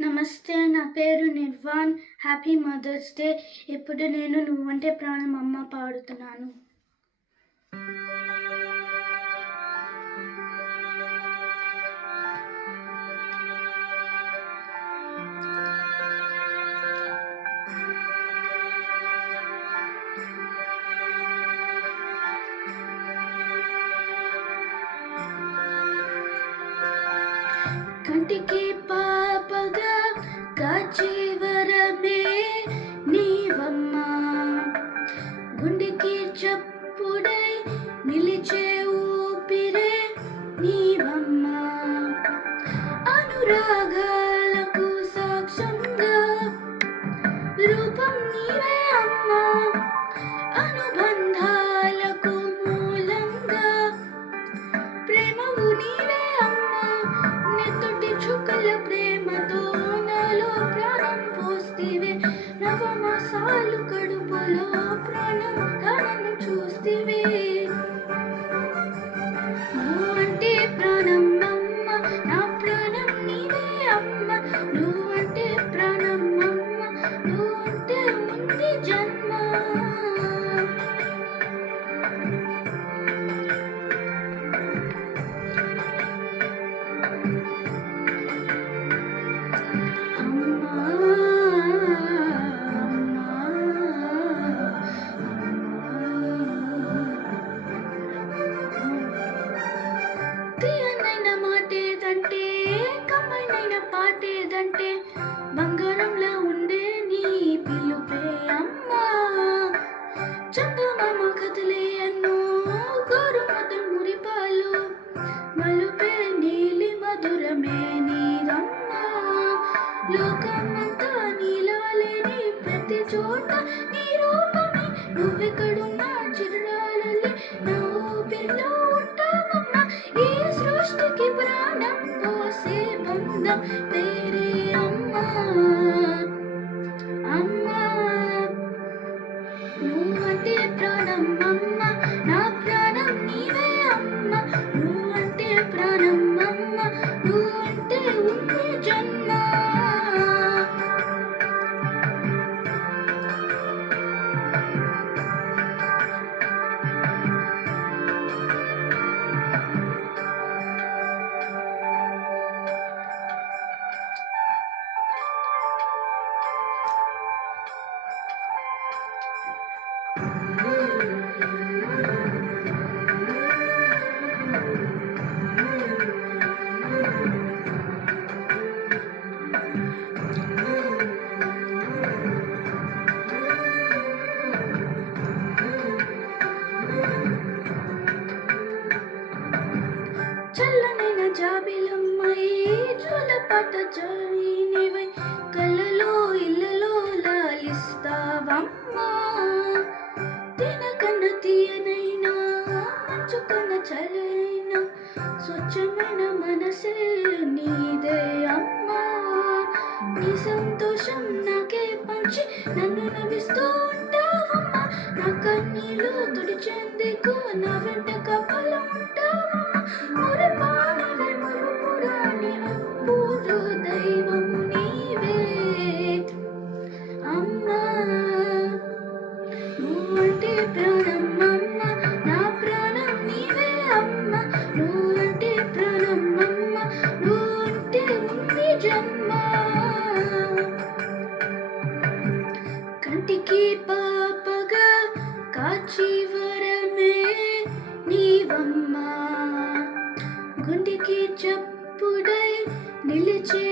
నమస్తే. నా పేరు నిర్వాణ్. Happy mother's day. ఇప్పుడు నేను 'నువ్వంటే ప్రాణం అమ్మ' పాడుతున్నాను. కంటికి పాపగా కాచే వరమే నీవమ్మా, గుండెకి చప్పుడై నిలిచే ఊపిరే నీవమ్మా, అనురాగాలకు సాక్ష్యంగా రూపం నీవే అమ్మా, అనుబంధాలకు మూలంగా ప్రేమవు నీవే అమ్మా, నెత్తుటి చుక్కల ప్రేమతో నాలో ప్రాణం పోస్తివే, నవమాసాలు కడుపులో ప్రాణం దానను చూస్తివే. నువ్వంటే ప్రాణం అమ్మ, నా ప్రాణం నీవే అమ్మ, నువ్వంటే ప్రాణం అమ్మ, నువ్వుంటే ఉంది జన్మ. తీయనైన మాటేదంటే, కమ్మనైన పాటేదంటే, బంగారంలో ఉండే నీ పిలుపే అమ్మా, చందమామ కథలే ఎన్నో గోరుముద్దు మురిపాలు, మలుపే నీలి మధురమే నీదమ్మా, లోకమంతా నీలాలేని ప్రతి చోట నీ రూపమే, నువ్వెక్కడున్నా చిరునాలల్లే నా ఊపిరిలో ఉంటావమ్మా, ఈ సృష్టికి ప్రాణం పోసే బంధం పేరే అమ్మా. అమ్మా, నువ్వంటే ప్రాణం అమ్మ, నా ప్రాణం నీవే అమ్మ, నువ్వంటే ప్రాణం అమ్మ, నువ్వుంటే ఉంది జన్మ. చల్లనైన జాబిలమ్మై జోలపాట జాయినివై కళ్ళలో ఇళ్ళలో లాలిస్తావమ్మా, తినకన్న తీయనైనా మంచుకన్న చలైనా స్వచ్ఛమైన మనసే నీదే అమ్మా, నీ సంతోషం నాకే పంచి నన్ను నవ్విస్తూ ఉంటావమ్మా, నా కన్నీళ్ళు తుడిచేందుకు నా వెంట కప్పలు ఉంటావమ్మా, మురిపాలవే మురుపురాని అబ్బూరు దైవము నీవే అమ్మా, నువ్వంటే ప్రాణం అమ్మ, నా ప్రాణం నీవే అమ్మ, నువ్వంటే ప్రాణం అమ్మ, నువ్వుంటే ఉంది జన్మ. కంటికి పాపగా కాచి వరమే నీవమ్మా, గుండెకి చప్పుడై నిలిచే